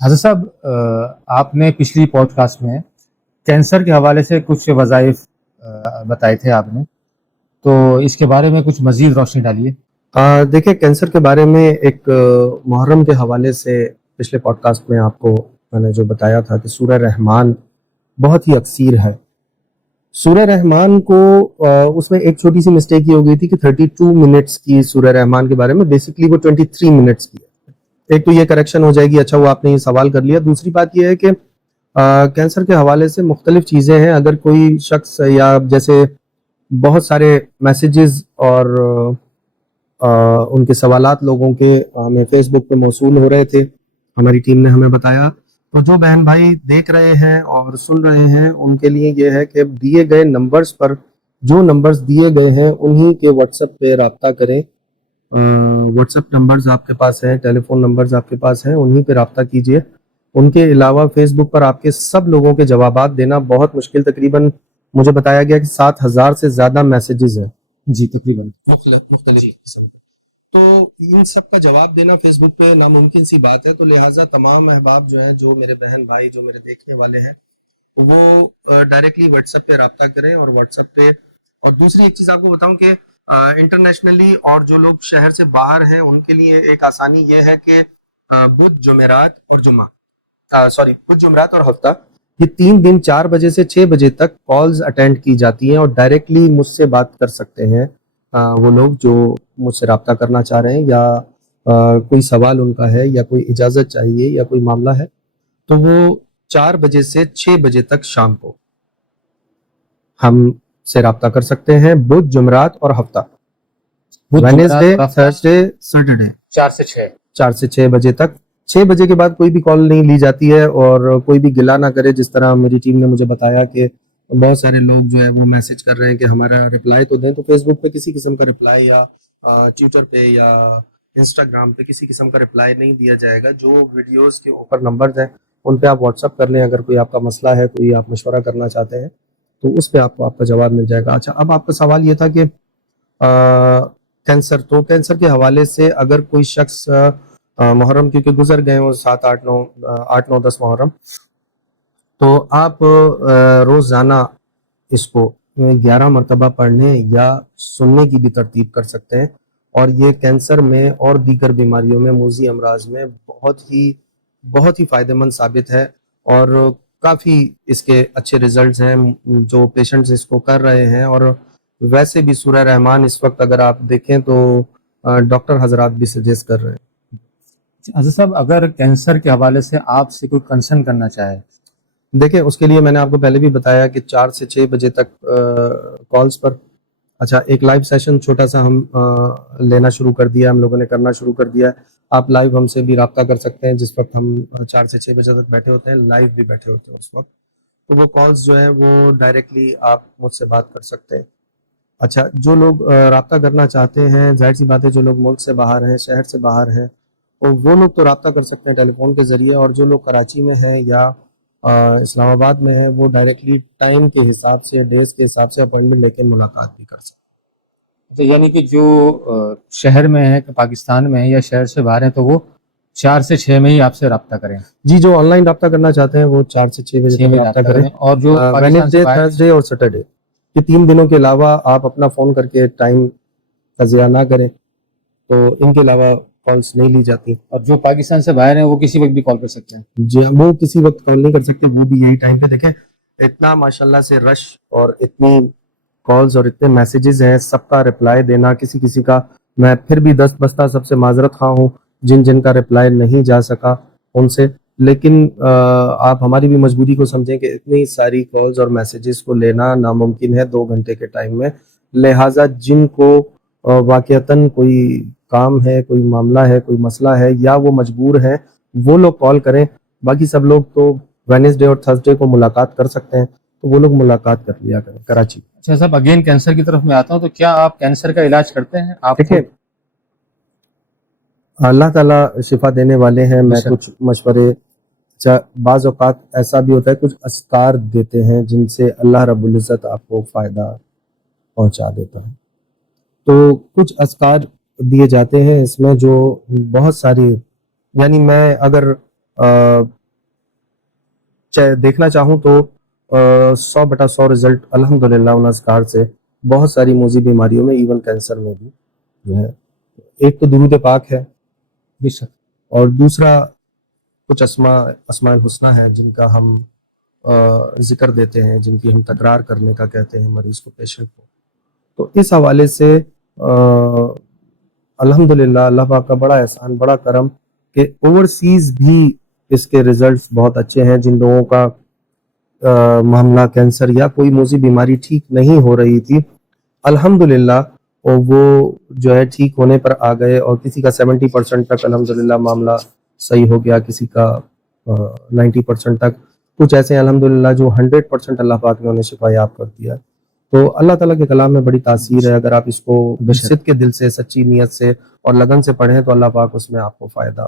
حضرت صاحب، آپ نے پچھلی پوڈ کاسٹ میں کینسر کے حوالے سے کچھ وظائف بتائے تھے آپ نے، تو اس کے بارے میں کچھ مزید روشنی ڈالیے۔ دیکھیں، کینسر کے بارے میں ایک محرم کے حوالے سے پچھلے پوڈ کاسٹ میں آپ کو میں نے جو بتایا تھا کہ سورہ رحمان بہت ہی اکثیر ہے۔ سورہ رحمان کو اس میں ایک چھوٹی سی مسٹیک یہ ہو گئی تھی کہ 32 منٹس کی سورہ رحمان کے بارے میں، بیسکلی وہ 23 منٹس کی ہے۔ ایک تو یہ کریکشن ہو جائے گی، اچھا وہ آپ نے یہ سوال کر لیا۔ دوسری بات یہ ہے کہ کینسر کے حوالے سے مختلف چیزیں ہیں۔ اگر کوئی شخص یا جیسے بہت سارے میسیجز اور ان کے سوالات لوگوں کے ہمیں فیس بک پہ موصول ہو رہے تھے، ہماری ٹیم نے ہمیں بتایا، تو جو بہن بھائی دیکھ رہے ہیں اور سن رہے ہیں ان کے لیے یہ ہے کہ دیے گئے نمبرز پر، جو نمبرز دیے گئے ہیں انہی کے واٹس ایپ پہ رابطہ کریں۔ واٹس ایپ نمبرز آپ کے پاس ہیں، ٹیلی فون نمبرز آپ کے پاس ہیں، انہی پہ رابطہ کیجئے۔ ان کے علاوہ فیس بک پر آپ کے سب لوگوں کے جوابات دینا بہت مشکل، تقریباً مجھے بتایا گیا کہ 7,000 سے زیادہ میسیجز ہیں جی، تقریباً۔ مختلف قسم کے، تو ان سب کا جواب دینا فیس بک پہ ناممکن سی بات ہے۔ تو لہٰذا تمام احباب جو ہیں، جو میرے بہن بھائی جو میرے دیکھنے والے ہیں، وہ ڈائریکٹلی واٹس ایپ پہ رابطہ کریں۔ اور واٹس ایپ پہ، اور دوسری ایک چیز آپ کو بتاؤں کہ انٹرنیشنلی اور جو لوگ شہر سے باہر ہیں ان کے لیے ایک آسانی یہ ہے کہ بدھ، جمعرات اور بدھ، جمعرات اور ہفتہ، یہ 3 دن 4 بجے سے 6 بجے تک کالز اٹینڈ کی جاتی ہیں، اور ڈائریکٹلی مجھ سے بات کر سکتے ہیں وہ لوگ جو مجھ سے رابطہ کرنا چاہ رہے ہیں، یا کوئی سوال ان کا ہے، یا کوئی اجازت چاہیے، یا کوئی معاملہ ہے، تو وہ 4 بجے سے 6 بجے تک شام کو ہم سے رابطہ کر سکتے ہیں، بدھ، جمعرات اور ہفتہ، وینسڈے، تھرسڈے، سیٹرڈے، 4 سے 6۔ 4 سے 6 بجے تک۔ 6 بجے کے بعد کوئی بھی کال نہیں لی جاتی ہے، اور کوئی بھی گلہ نہ کرے، جس طرح میری ٹیم نے مجھے بتایا کہ بہت سارے لوگ جو ہے وہ میسج کر رہے ہیں کہ ہمارا رپلائی تو دیں، تو فیس بک پہ کسی قسم کا رپلائی، یا ٹویٹر پہ یا انسٹاگرام پہ کسی قسم کا رپلائی نہیں دیا جائے گا۔ جو ویڈیوز کے اوپر نمبرز ہیں ان پہ آپ واٹس ایپ کر لیں، اگر کوئی آپ کا مسئلہ ہے، کوئی آپ مشورہ کرنا چاہتے ہیں، تو اس پہ آپ کو آپ کا جواب مل جائے گا۔ اچھا، اب آپ کا سوال یہ تھا کہ کینسر، تو کینسر کے حوالے سے اگر کوئی شخص محرم کیونکہ گزر گئے وہ 7، 8، 9، 8، 9، 10 محرم، تو آپ روزانہ اس کو 11 مرتبہ پڑھنے یا سننے کی بھی ترتیب کر سکتے ہیں، اور یہ کینسر میں اور دیگر بیماریوں میں، موذی امراض میں بہت ہی فائدہ مند ثابت ہے، اور کافی اس کے اچھے ریزلٹس ہیں جو پیشنٹس اس کو کر رہے ہیں۔ اور ویسے بھی سورہ رحمان اس وقت اگر آپ دیکھیں تو ڈاکٹر حضرات بھی سجیسٹ کر رہے ہیں۔ حضرت صاحب، اگر کینسر کے حوالے سے آپ سے کوئی کنسرن کرنا چاہے، دیکھیں اس کے لیے میں نے آپ کو پہلے بھی بتایا کہ 4 سے 6 بجے تک کالز پر، اچھا ایک لائیو سیشن چھوٹا سا ہم لینا شروع کر دیا، ہم لوگوں نے کرنا شروع کر دیا ہے۔ آپ لائیو ہم سے بھی رابطہ کر سکتے ہیں، جس وقت ہم 4 سے 6 بجے تک بیٹھے ہوتے ہیں، لائیو بھی بیٹھے ہوتے ہیں اس وقت، تو وہ کالز جو ہیں وہ ڈائریکٹلی آپ مجھ سے بات کر سکتے ہیں۔ اچھا، جو لوگ رابطہ کرنا چاہتے ہیں، ظاہر سی بات ہے جو لوگ ملک سے باہر ہیں، شہر سے باہر ہیں، اور وہ لوگ تو رابطہ کر سکتے ہیں ٹیلی فون کے ذریعے، اور جو لوگ کراچی میں ہیں یا اسلام آباد میں ہیں، وہ ڈائریکٹلی ٹائم کے حساب سے، ڈیز کے حساب سے اپوائنٹمنٹ لے کے ملاقات بھی کر سکتے ہیں۔ تو یعنی کہ جو شہر میں ہے، پاکستان میں ہے یا شہر سے باہر ہیں، تو وہ 4 سے 6 میں ہی آپ سے رابطہ کریں جی، جو آن لائن رابطہ کرنا چاہتے ہیں وہ 4 سے 6 بجے تک رابطہ کریں، اور جو وینسڈے، تھرسڈے اور سیٹرڈے، یہ 3 دنوں کے علاوہ آپ اپنا فون کر کے ٹائم کا ضیاع نہ کریں، تو ان کے علاوہ کالس نہیں لی جاتی۔ اور جو پاکستان سے باہر ہیں وہ کسی وقت بھی کال کر سکتے ہیں؟ جی، وہ کسی وقت کال نہیں کر سکتے، وہ بھی یہی ٹائم پہ۔ دیکھیں اتنا ماشاءاللہ سے رش اور اتنی کالز اور اتنے میسیجز ہیں، سب کا رپلائی دینا، کسی کا میں پھر بھی دست بستہ سب سے معذرت خواہ ہوں جن کا رپلائی نہیں جا سکا ان سے، لیکن آپ ہماری بھی مجبوری کو سمجھیں کہ اتنی ساری کالز اور میسیجز کو لینا ناممکن ہے 2 گھنٹے کے ٹائم میں۔ لہٰذا جن کو واقعتاً کوئی کام ہے، کوئی معاملہ ہے، کوئی مسئلہ ہے، یا وہ مجبور ہیں، وہ لوگ کال کریں۔ باقی سب لوگ تو وینسڈے اور تھرسڈے کو ملاقات کر سکتے ہیں، تو وہ لوگ ملاقات کر لیا کریں کراچی۔ اچھا صاحب، اگین کینسر کی طرف میں آتا ہوں، تو کیا آپ کینسر کا علاج کرتے ہیں؟ آپ دیکھیں اللہ تعالیٰ شفا دینے والے ہیں، میں کچھ مشورے، بعض اوقات ایسا بھی ہوتا ہے کچھ اذکار دیتے ہیں جن سے اللہ رب العزت آپ کو فائدہ پہنچا دیتا ہے، تو کچھ اذکار دیے جاتے ہیں اس میں جو بہت ساری، یعنی میں اگر دیکھنا چاہوں تو 100/100 رزلٹ الحمدللہ ان اذکار سے بہت ساری موذی بیماریوں میں، ایون کینسر میں بھی جو ہے، ایک تو درود پاک ہے بے شک، اور دوسرا کچھ اسماء الحسنہ ہیں جن کا ہم ذکر دیتے ہیں، جن کی ہم تکرار کرنے کا کہتے ہیں مریض کو، پیشنٹ کو. تو اس حوالے سے الحمدللہ اللہ پاک کا بڑا احسان، بڑا کرم کہ اوورسیز بھی اس کے ریزلٹس بہت اچھے ہیں. جن لوگوں کا معاملہ کینسر یا کوئی موذی بیماری ٹھیک نہیں ہو رہی تھی، الحمدللہ وہ جو ہے ٹھیک ہونے پر آ گئے، اور کسی کا 70% تک الحمدللہ معاملہ صحیح ہو گیا، کسی کا 90% تک، کچھ ایسے ہیں الحمدللہ جو 100% اللہ پاک نے انہیں شفا یاب کر دیا. تو اللہ تعالیٰ کے کلام میں بڑی تاثیر ہے. اگر آپ اس کو صدق کے دل سے، سچی نیت سے اور لگن سے پڑھیں تو اللہ پاک اس میں آپ کو فائدہ